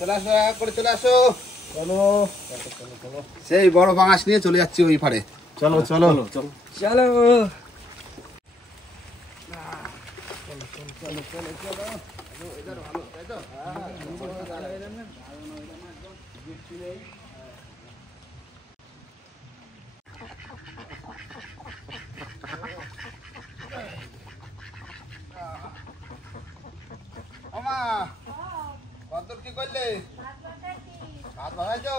চলে আসো করে চলে আসো। চলো সেই বড় পাঙাশ নিয়ে চলে যাচ্ছি ওই পারে। চলো চলো চলো চলো চলো চলো চলো। এদের ভালো তাই তো? ওমা কত কি করলে? ভাত বানাইছো?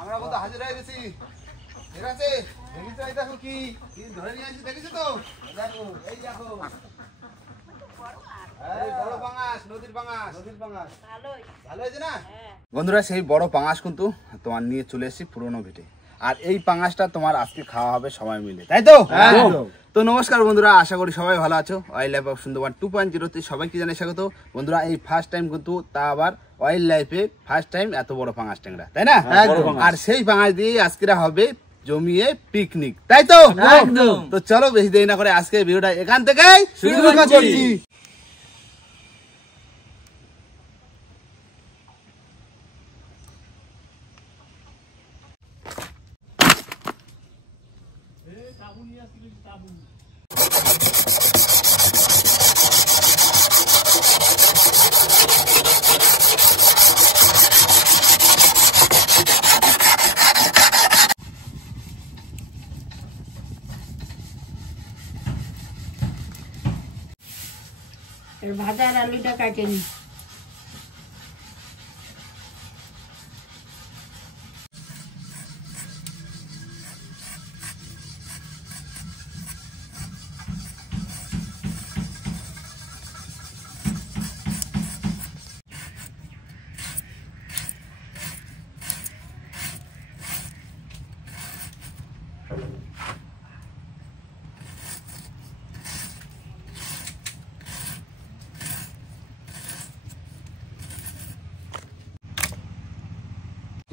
আমরা কত হাজির হয়ে গেছি। ঠিক আছে দেখিছো? এই দেখো কি ধরে নিয়ে আসি, দেখেছো তো? দেখো এই দেখো বড় পাঙাশ, নদীর পাঙাশ। নদীর পাঙাশ ভালো হয়েছে না বন্ধুরা? সেই বড় পাঙাশ কিন্তু তোমার নিয়ে চলে এসেছি পুরোনো ভিটে। আর এই পাঙাশটা তোমার আজকে খাওয়া হবে সবাই মিলে, তাই তো? তো নমস্কার বন্ধুরা, আশা করি সবাই ভালো আছো। ওয়াইল্ড লাইফ অফ সুন্দরবন 2.0 সবাইকে জানাই স্বাগত। বন্ধুরা এই ফার্স্ট টাইম কিন্তু, তা আবার ওয়াইল্ড লাইফে ফার্স্ট টাইম এত বড় পাঙাশ ট্যাংরা, তাই না? আর সেই পাঙাশ দিয়ে আজকেরা হবে জমিয়ে পিকনিক, তাই তো? তো চলো বেশি দেরি না করে আজকে ভিডিওটা এখান থেকেই শুরু করছি। ভাজার আলুটা কাটে নি।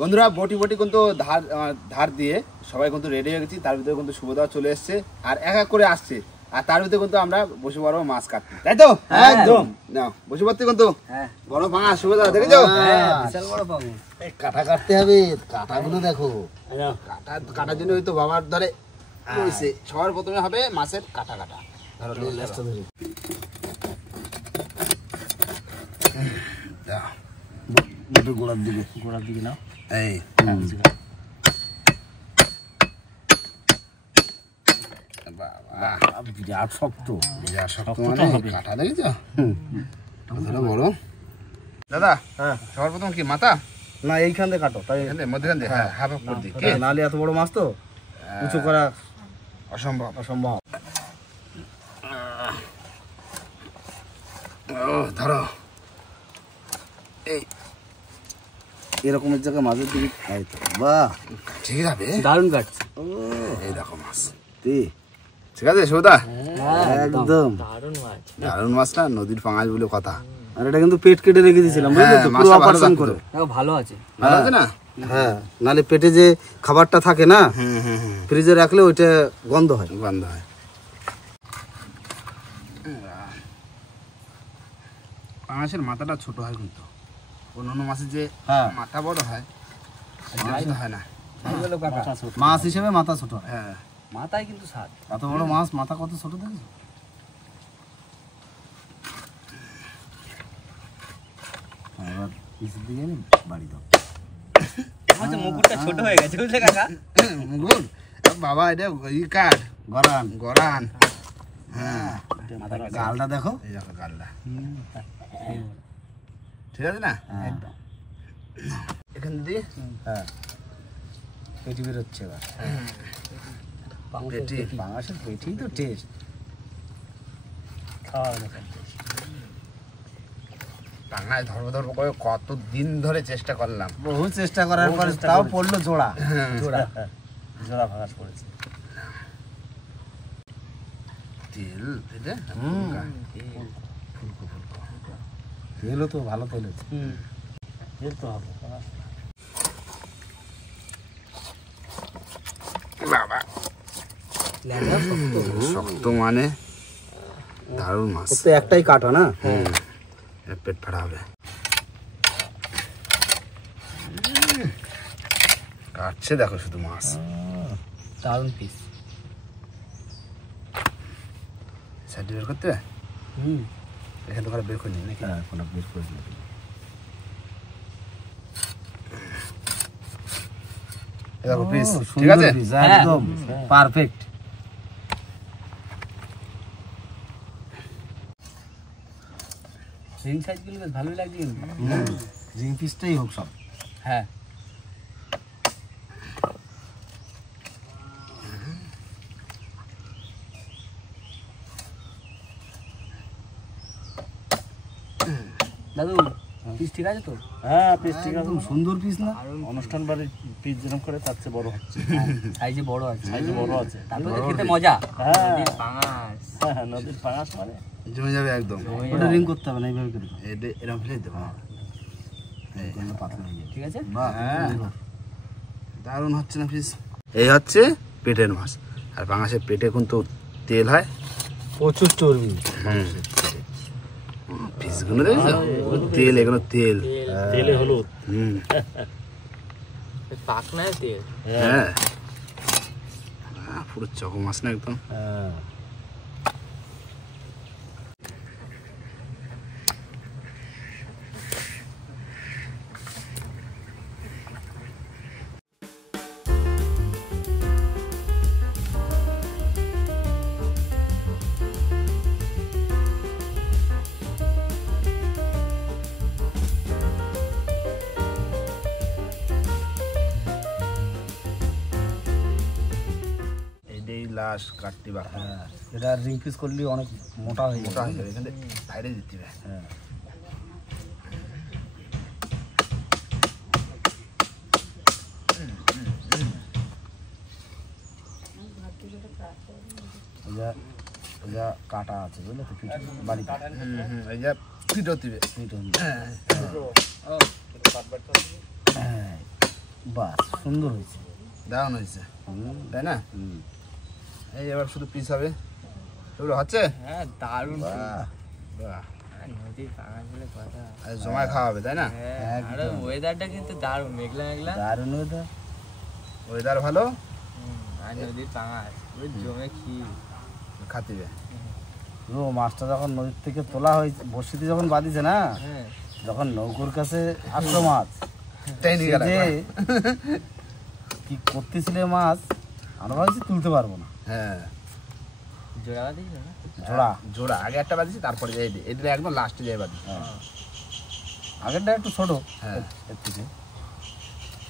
বন্ধুরা বটি বটি কিন্তু ধার দিয়ে সবাই কিন্তু রেডি হয়ে গেছি। তার ভিতরে কিন্তু শুভদা চলে এসছে আর এক এক করে আসছে। আর তার ভিতরে কিন্তু আমরা বসে পারবো মাছ কাটতে, তাই তো? একদম না বসে পড়তে কিন্তু বড় পাঙাশ। শুভদা দেখেছো? বিশাল বড় পাঙাশ। কাটা কাটতে হবে, কাটাগুলো দেখো। কাটার জন্য হয়তো বাবার ধরে সবার প্রথমে হবে মাছের কাটা কাটা। ধরো লেজটা ধরে গোড়ার দিকে না এই বিরাট শক্ত, বিরাট শক্ত মানে কাটা দেখেছ? বড় দাদা সবার প্রথম কি মাথা না এইখান থেকে কাটো, তাই মধ্যখান দিয়ে হাফ হাফ করে দিই, নালে এত বড় মাছ তো উঁচু করা অসম্ভব অসম্ভব। ধরো এই এরকমের জায়গায় মাছের দিকে বাহ ঠিক আছে, দারুণ কাটছে। এই দেখো মাছ, ঠিক আছে সৌদা? একদম দারুণ মাছ না, নদীর পাঙাশ বলে কথা। আর এটা কিন্তু পেট কেটে রেখে দিয়েছিলাম, বুঝলে তো, পুরো অপারেশন করে। ভালো আছে, ভালো আছে না? হ্যাঁ, নালে পেটে যে খাবারটা থাকে না, ফ্রিজে রাখলে ওইটা গন্ধ হয়, গন্ধ হয়। পাঙাশের মাথাটা ছোট হয় কিন্তু অন্যান্য মাছের যে মাথা বড় হয় হয় না। মাছ হিসেবে মাথা ছোট, হ্যাঁ মাথায় কিন্তু স্বাদ। এত বড় মাছ মাথা কত ছোট দেখেছো? এবার পিছের দিকে বাড়ি দাও। মুকুটটা ছোট হয়ে গেছে, বুঝলে কাকা? মুকুট বাবা, এটা কাঠ গরান গরান। হ্যাঁ গালটা দেখো, এই দেখো গালটা, ঠিক আছে না? একদম এখান দিয়ে হ্যাঁ পেটি বেরোচ্ছে এবার। পেটি, পাঙাশের পেটি তো টেস্ট, খাওয়ার মতন টেস্ট। পাঙাশ ধরবো ধরবো করে কত দিন ধরে চেষ্টা করলাম, বহু চেষ্টা করার পর তাও পড়লো জোড়া, জোড়া জোড়া পাঙাশ পড়েছে। তেল এটা ফুলকো ফুলকো তেলও তো ভালো তেল হচ্ছে, তেল তো হবে বাবা। শক্ত মানে দারুণ মাছ। তো একটাই কাটা না, পেট ফাটা হবে। কাটছে দেখো শুধু মাছ। দারুণ পিস। সাইড বের করতে এখান থেকে বের করে নিই নাকি? হ্যাঁ, কোনো বের করে নিই। দেখো পিস ঠিক আছে, একদম পারফেক্ট। রিং সাইজগুলো বেশ ভালোই লাগছে কিন্তু। রিং পিসটাই হোক সব। হ্যাঁ, দাদু পিস ঠিক আছে তো? হ্যাঁ, পিস ঠিক আছে, সুন্দর পিস না? অনুষ্ঠান বাড়ির পিস যেরকম করে তার চেয়ে বড় হচ্ছে, সাইজে বড় আছে, সাইজে বড় আছে। তারপরে খেতে মজা। হ্যাঁ, নদীর পাঙাশ। হ্যাঁ, নদীর পাঙাশ মানে জমে যাবে একদম। ওটা রিং করতে হবে না, এইভাবে করে এটা এরকম ফেলে দেবো। পাতলা হয়ে যায়। ঠিক আছে, হ্যাঁ, দারুণ হচ্ছে না পিস। এই হচ্ছে পেটের মাছ। আর পাঙাশের পেটে কিন্তু তেল হয় প্রচুর চর্বি। পিসগুলো দেখছো তেল, এগুলো তেল, তেলে হলুদ। পাকনায় তেল। হ্যাঁ, পুরো চকো মাছ না একদম। হ্যাঁ, এইটাই লাস্ট কাটতে বাকি। হ্যাঁ, এটা রিং পিস করলে অনেক মোটা হয়ে মোটা যায়। হয়ে যাবে, এখানে সাইডে দিতে হবে। হ্যাঁ, এটা কাটা আছে বুঝলে তো, পিঠে বাড়িতে এই যে পিঠো দিবে। হ্যাঁ, বাস সুন্দর হয়েছে। দারুণ হয়েছে তাই না? এই এবার শুধু পিস হবে, এগুলো হচ্ছে। হ্যাঁ, দারুণ। বাহ, নদীর পাঙাশ বলে কথা। আর জমায় খাওয়া হবে তাই না? হ্যাঁ, আর ওয়েদারটা কিন্তু দারুণ, মেঘলা মেঘলা। দারুণ ওটা। ওয়েদার ভালো, আর নদীর পাঙাশ পুরো জমে ক্ষীর। খাতিবে। ও মাছটা যখন নদীর থেকে তোলা হয়েছে, বসিতে যখন বাঁধিছে না, হ্যাঁ, যখন নৌকোর কাছে আসলো মাছ, তাই নিয়ে গেল। সে যে কি করতেছিলে মাছ, আমরা ভাবছি তুলতে পারবো না। হ্যাঁ, জোড়া বাঁধিয়েছিল না? জোড়া জোড়া আগে একটা বাজিছি, তারপরে এটা একদম লাস্টে যাই বাজি। আগেরটা একটু ছোট, হ্যাঁ, এর থেকে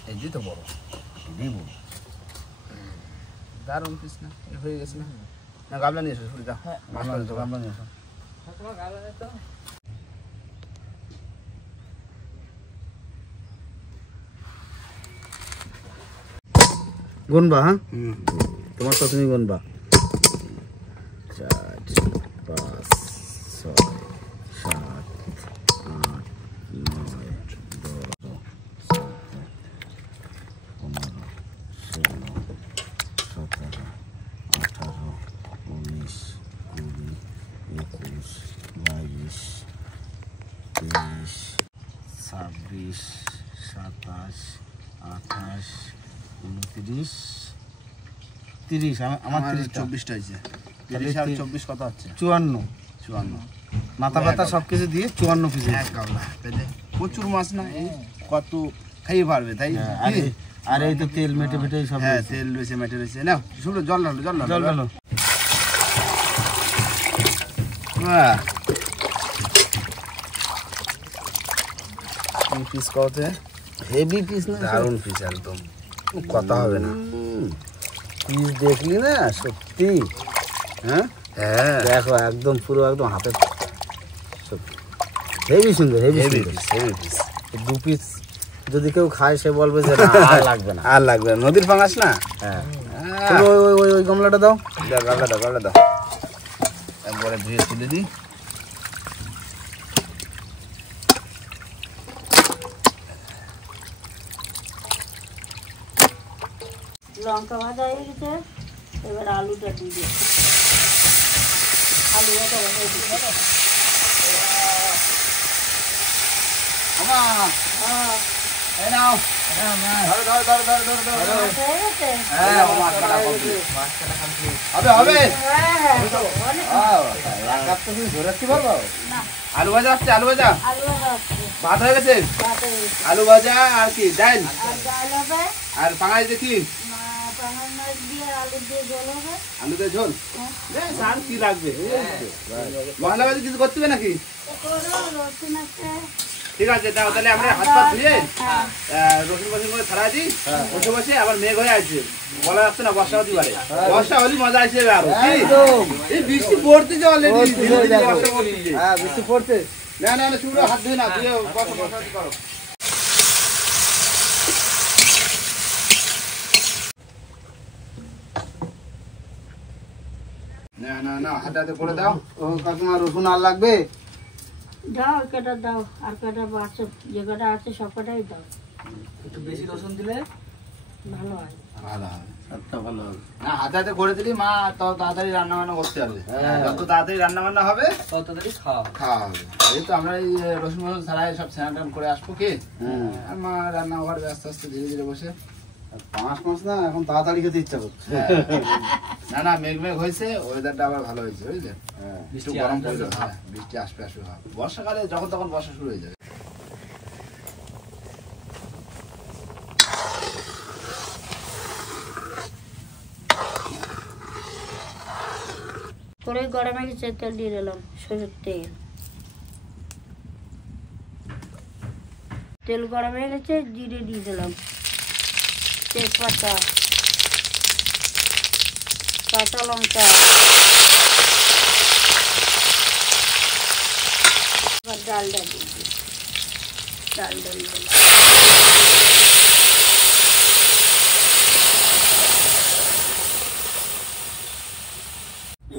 এই যে তো বড়। এটাই বড়। দারুণ পিস না, এ হয়ে গেছে না? না গাবলা নিয়ে এসো, সরে যাও। মাছ আমরা পাবে তো। আমরা নিয়ে আসো। তোমার গায়ে তো গুনবা? হ্যাঁ, হুম, তোমার তো তুমি গুনবা। 4, 5, 6, 7, 8, 9, 10, 11, 12, 13, 14, 15, 16, 17, 18, 19, 20, 21, 22, 23, 30। আমার 30টা। 24টা হয়েছে। তাহলে 30 আর 24 কত হচ্ছে? 54। 54। মাথা ব্যথা সব কিছু দিয়ে 54 পিস। এক গাবলা তাহলে প্রচুর মাছ না, এই কত খাইয়ে পারবে তাই? আর এই তো তেল মেটে ফেটে সব। হ্যাঁ, তেল রয়েছে, মেটে রয়েছে। না শুধু জল ঢালো, জল ঢালো, জল গেল। বাহ, এই পিস কতে হেভি পিস না, দারুণ পিস একদম, কথা হবে না। পিস দেখলি না সত্যি। হ্যাঁ, হ্যাঁ, দেখো একদম পুরো একদম হাতে হেভি সুন্দর, হেভি হেভি সুন্দর। Piece, heavy piece. 2 পিস যদি কেউ খায় সে বলবে যে না, আর লাগবে না। আর লাগবে না, নদীর পাঙাশ না। হ্যাঁ, আহ, চলো ওই গামলাটা দাও। দাও, গাবলা দাও, গাবলা দাও। একবারে ধুয়ে তুলে দিই। লঙ্কা ভাজা হয়ে গেছে, এবার আলুটা দিয়ে দিই। আলু ভাজা হয়ে গেছে। আমা, হ্যাঁ, এই নাও ধরো ধরো ধরো ধরো ধরো ধরো হয়ে গেছে? হ্যাঁ মাছ কাটা complete। হবে হবে হ্যাঁ, এক কাপ তো তুমি ধরে রাখতে পারবো? না, আলু ভাজা আসছে আলু ভাজা আলু ভাজা হচ্ছে, ভাত হয়ে গেছে ভাত হয়ে গেছে। আলু ভাজা আর কি ডাল আর ডাল হবে, আর পাঙাশ দেখি পাঙাশ মাছ দিয়ে আলু দিয়ে ঝোল হবে। আলু দিয়ে ঝোল হ্যাঁ। বেশ আর কি লাগবে মশলা ভাজি কিছু করতে হবে নাকি তো করো, রসুন আছে। ঠিক আছে দাও তাহলে আমরা হাত পা ধুয়ে হ্যাঁ, রসুন ফসুন করে ছাড়া দিই বসে বসে আবার মেঘ হয়ে আসছে বলা যাচ্ছে না বর্ষা হতে পারে বর্ষা হলে মজা আসবে আরো কি? একদম। এই বৃষ্টি পড়তেছে অলরেডি পড়তেছে, ধীরে ধীরে দেখো। বর্ষা পড়তেছে হ্যাঁ বৃষ্টি পড়ছে। না না না শুরু হাত ধুয়ে না ধুয়ে বসা বসা করো না না না হাতে হাতে করে দাও ও কাকিমা রসুন আর লাগবে? দাও ওই কটা দাও, আর কটা বাচ্চা যে কটা আছে সব কটাই দাও, একটু বেশি রসুন দিলে ভালো হয়। ভালো হবে একটা ভালো হবে। না হাতে হাতে করে দিলি মা তত তাড়াতাড়ি রান্না বান্না করতে পারবে হ্যাঁ। যত তাড়াতাড়ি রান্না বান্না হবে তত তাড়াতাড়ি খাওয়া খাওয়া হবে এই তো আমরা এই রসুন মসুন ছাড়াই সব স্নান টান করে আসবো কি আর মা রান্না ঘরে আস্তে আস্তে ধীরে ধীরে বসে আর 5 মাস না এখন তাড়াতাড়ি খেতে ইচ্ছা করছে। না না মেঘ মেঘ হয়েছে ওয়েদারটা আবার ভালো হয়েছে বুঝলে হ্যাঁ। একটু গরম পড়বে হ্যাঁ বৃষ্টি আসবে আসবে হবে বর্ষাকালে যখন তখন বর্ষা শুরু হয়ে যাবে কড়াই গরমে গেছে, তেল দিয়ে দিলাম, সরষের তেল। তেল গরম হয়ে গেছে, জিরে দিয়ে দিলাম, তেজপাতা, কাঁচা লঙ্কা, এবার ডালটা দিয়ে দিই, ডালটা দিয়ে দিলাম।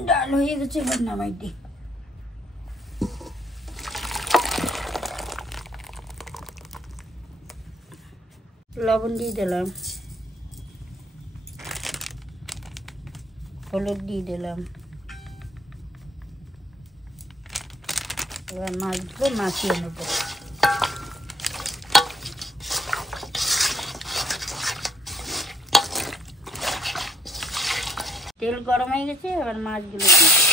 ডাল হয়ে গেছে, এবার নামাই দিই। লবণ দিয়ে দিলাম, হলুদ দিয়ে দিলাম, এবার মাছগুলো মাখিয়ে নেব। তেল গরম হয়ে গেছে, এবার মাছগুলো দিয়ে দেব।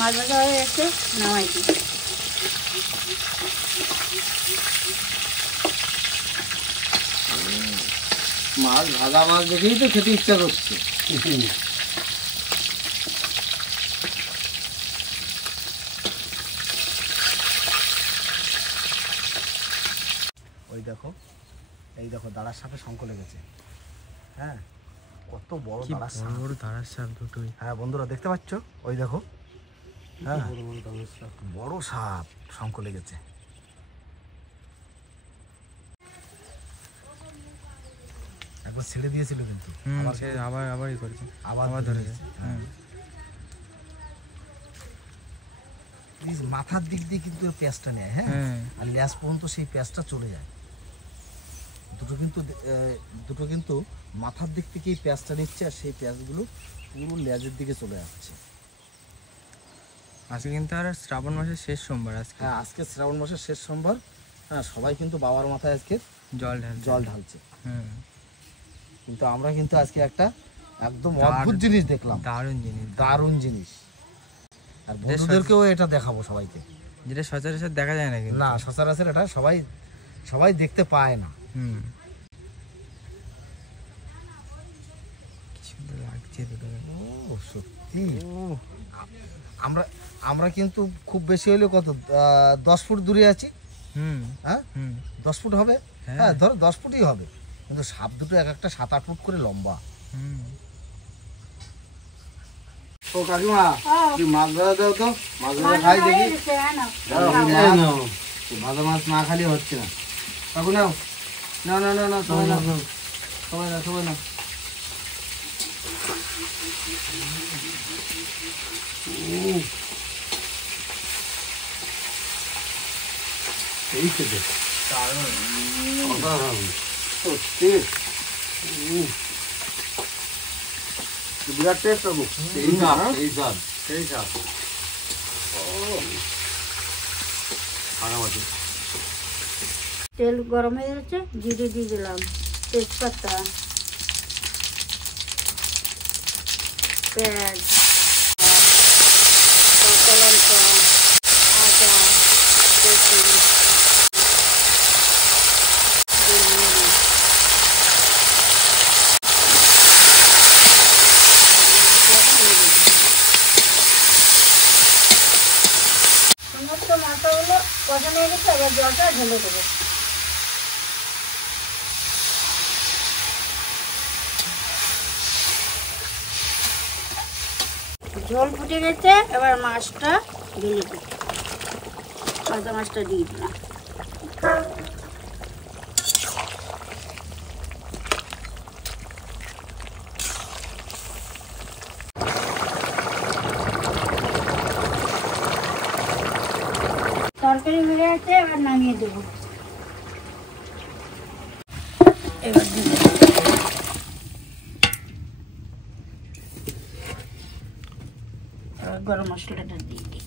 মাছ ভাজা হয়ে গেছে, নামাই দিই। মাছ ভাজা মাছ দেখেই তো খেতে ইচ্ছা করছে। ওই দেখো, এই দেখো দাঁড়ার সাপে শঙ্খ লেগেছে। হ্যাঁ কত বড় দাঁড়ার সাপ। বড় দাঁড়ার সাপ দুটোই। হ্যাঁ বন্ধুরা দেখতে পাচ্ছ, ওই দেখো হ্যাঁ বড় সাপ শঙ্খ লেগেছে। একবার ছেড়ে দিয়েছিল কিন্তু আবার আবারই করেছে, আবার ধরেছে। হ্যাঁ। এই মাথার দিক দিয়ে কিন্তু এর পেঁচটা নেয়, হ্যাঁ আর ল্যাস পর্যন্ত সেই পেঁচটা চলে যায়। দুটো কিন্তু মাথার দিক থেকেই পেঁচটা নিচ্ছে আর সেই পেঁচগুলো পুরো লেজের দিকে চলে যাচ্ছে। আজকে কিন্তু আর শ্রাবণ মাসের শেষ সোমবার আজকে। হ্যাঁ আজকে শ্রাবণ মাসের শেষ সোমবার। হ্যাঁ সবাই কিন্তু বাবার মাথায় আজকে জল ঢালছে। কিন্তু আমরা কিন্তু আজকে একটা একদম অদ্ভুত জিনিস দেখলাম, দারুণ জিনিস। আর বন্ধুদেরকেও এটা দেখাবো সবাইকে, যেটা সচরাচর দেখা যায় না। না সচরাচর এটা সবাই দেখতে পায় না। ও সত্যি আমরা কিন্তু খুব বেশি হলে কত 10 ফুট দূরে আছি। হ্যাঁ 10 ফুট হবে, হ্যাঁ ধরো 10 ফুটই হবে, কিন্তু সাপ দুটো এক একটা 7-8 ফুট করে লম্বা। ও কাকিমা হ্যাঁ। কি মাছ ভাজা দাও তো, মাছ ভাজা খাই দেখি। দাও, ভাজা মাছ না খালি হচ্ছে না। কাকু নাও, না না না না, সবাই না, সবাই না, সবাই না। এই খেতে সত্যি বিরাট টেস্ট হবে। এই স্বাদ, এই স্বাদ, সেই স্বাদ। তেল গরম হয়ে যাচ্ছে, জিরে দিয়ে দিলাম, তেজপাতা, পেঁয়াজ, কাঁচা লঙ্কা, আদা, রসুন, গোলমরিচ, সমস্ত মশলাগুলো কষানো হয়ে গেছে, এবার জলটা ঢেলে দেবো। ঝোল ফুটে গেছে, এবার মাছটা ঢেলে দিই, ভাজা মাছটা দিয়ে দিলাম। তরকারি হয়ে গেছে, এবার নামিয়ে দেবো। এবার দিয়ে দেবো। গরম মশলাটা দিয়ে দিই।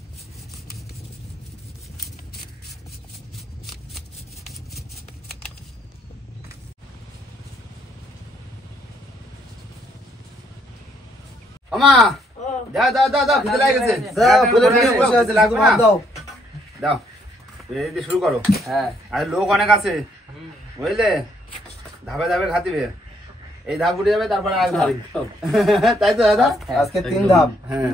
আমা ও দাও দাও দাও দাও, খিদে লাগে গেছে। দাও, বলে নিয়ে বসে আছে, লাগবে না। ভাত দাও। দাও, এই দিয়ে শুরু করো। হ্যাঁ, আর লোক অনেক আছে, বুঝলে, ধাপে ধাপে খাতিবে। এই ধাপ উঠে যাবে, তারপরে আর ধাপ। তাই তো দাদা? আজকে 3 ধাপ। হ্যাঁ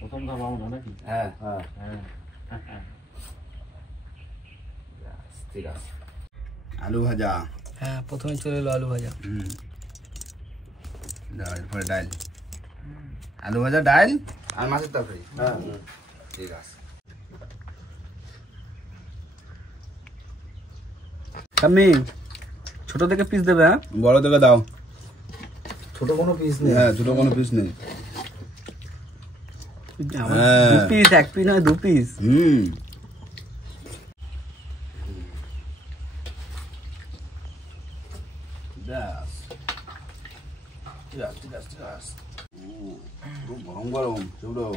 প্রথম ধাপ আমরা নাকি? হ্যাঁ, হ্যাঁ, ঠিক আছে। আলু ভাজা, হ্যাঁ প্রথমে চলে এলো আলু ভাজা। দাও, এরপরে ডাল, আলু ভাজা, ডাল আর মাছের তরকারি। হ্যাঁ। ঠিক আছে। আমি ছোট থেকে পিস দেবে, হ্যাঁ? বড় থেকে দাও। ছোট কোনো পিস নেই। হ্যাঁ, ছোট কোনো পিস নেই। আমার 2 পিস, 1 পিস নয় 2 পিস। গরম গরম চুড়ো,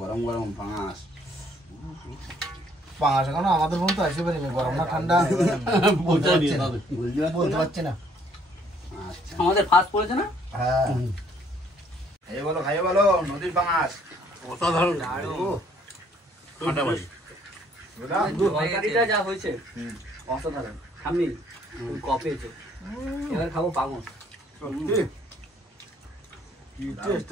গরম গরম পাঙাশ। পাঁচ এখনো আমাদের মন তো আসে পারিনি, গরম না ঠান্ডা বলতে পারছি না। আচ্ছা, আমাদের ফাস্ট পড়েছে না? হ্যাঁ, খাইয়ে বলো নদীর পাঙাশ। অসাধারণ। তরকারিটা যা হয়েছে অসাধারণ। আমি কপেছে, এবার খাবো পাগল। সত্যি কি টেস্ট,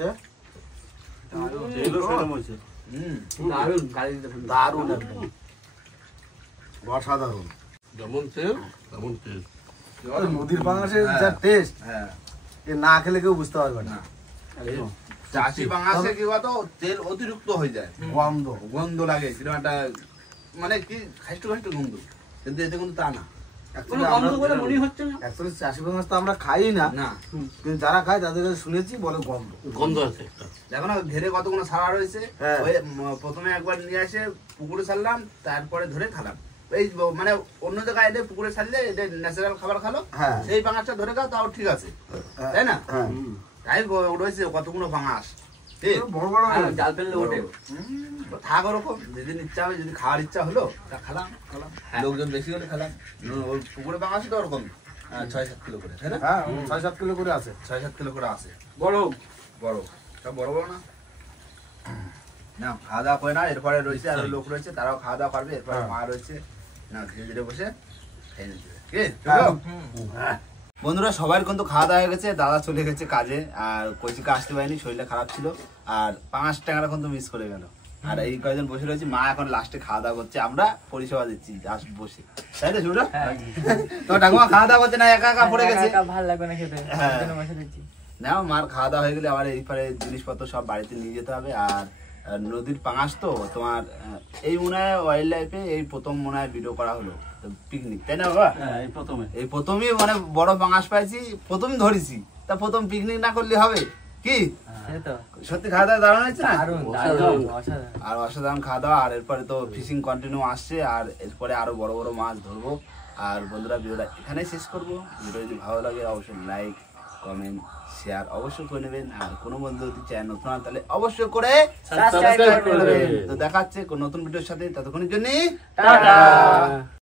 দারুণ, গাড়ি দিতে দারুণ একদম অসাধারণ। যেমন তেল তেমন তেল। ওই নদীর পাঙাশের যা টেস্ট, হ্যাঁ, এ না খেলে কেউ বুঝতে পারবে না। চাষি পাঙাশে কি বলতো, তেল অতিরিক্ত হয়ে যায়, গন্ধ, গন্ধ লাগে, কিরকম একটা মানে কি খাইষ্টু খাইষ্টু গন্ধ, কিন্তু এতে কিন্তু তা না। কোনো গন্ধ বলে মনে হচ্ছে না। অ্যাকচুয়ালি চাষি পাঙাশ তো আমরা খাই না, না, কিন্তু যারা খায় তাদের কাছে শুনেছি বলে গন্ধ। গন্ধ আছে একটা। দেখো না ঘেরে কতগুলো সারা রয়েছে। হ্যাঁ। ওই প্রথমে একবার নিয়ে এসে পুকুরে ছাড়লাম, তারপরে ধরে খালাম। এই মানে অন্য জায়গায় এটা পুকুরে ছাড়লে এটা ন্যাচারাল খাবার খালো, হ্যাঁ। সেই পাঙাশটা ধরে খাও তাও ঠিক আছে, তাই না? হ্যাঁ, তাই রয়েছে কতগুলো পাঙাশ, ঠিক? বড় বড় হ্যাঁ, জাল ফেললে ওঠে। থাক ওরকম, যেদিন ইচ্ছা হবে, যদি খাওয়ার ইচ্ছা হলো তা খালাম, লোকজন বেশি হলে খালাম। ওই পুকুরে পাঙাশ তো ওরকম 6-7 কিলো করে, তাই না? হ্যাঁ, 6-7 কিলো করে আছে। 6-7 কিলো করে আছে, বড় বড়, সব বড় বড় না। না খাওয়া দাওয়া করে না, এরপরে রয়েছে আরো লোক রয়েছে, তারাও খাওয়া দাওয়া করবে, এরপরে মা রয়েছে, না ধীরে ধীরে বসে খেয়ে নিতে হবে। কি চলো? হ্যাঁ। বন্ধুরা সবার কিন্তু খাওয়া দাওয়া হয়ে গেছে, দাদা চলে গেছে কাজে, আর কইচিকা আসতে পারেনি, শরীরটা খারাপ ছিল, আর 5 টাকাটা কিন্তু মিস করে গেল। আর এই কয়েকজন বসে রয়েছে, মা এখন লাস্টে খাওয়া দাওয়া করছে, আমরা পরিষেবা দিচ্ছি জাস্ট বসে, তাই তো শুনো? তো ঠাকুমা খাওয়া দাওয়া করছে না, একা একা পড়ে গেছে। ভালো লাগবে না খেতে, হ্যাঁ। ওই জন্য বসে দিচ্ছি। নাও, মার খাওয়া দাওয়া হয়ে গেলে আবার এই পারে জিনিসপত্র সব বাড়িতে নিয়ে যেতে হবে। আর নদীর পাঙাশ তো তোমার এই মনে হয় ওয়াইল্ড লাইফে এই প্রথম মনে হয় ভিডিও করা হলো পিকনিক, তাই না বাবা? এই প্রথমই মানে বড় পাঙাশ পাইছি, প্রথম ধরেছি, তা প্রথম পিকনিক না করলে হবে কি? সত্যি খাওয়া দাওয়া দারুণ হয়েছে না? আর অসাধারণ খাওয়া দাওয়া। আর এরপরে তো ফিশিং কন্টিনিউ আসছে, আর এরপরে আরো বড় বড় মাছ ধরবো। আর বন্ধুরা ভিডিওটা এখানেই শেষ করবো। ভিডিও যদি ভালো লাগে অবশ্যই লাইক, কমেন্ট, শেয়ার অবশ্যই করে নেবেন। আর কোনো বন্ধু যদি চ্যানেল নতুন হয় তাহলে অবশ্যই করে সাবস্ক্রাইব করে নেবেন। তো দেখা হচ্ছে কোন নতুন ভিডিওর সাথে, ততক্ষণের জন্য টাটা।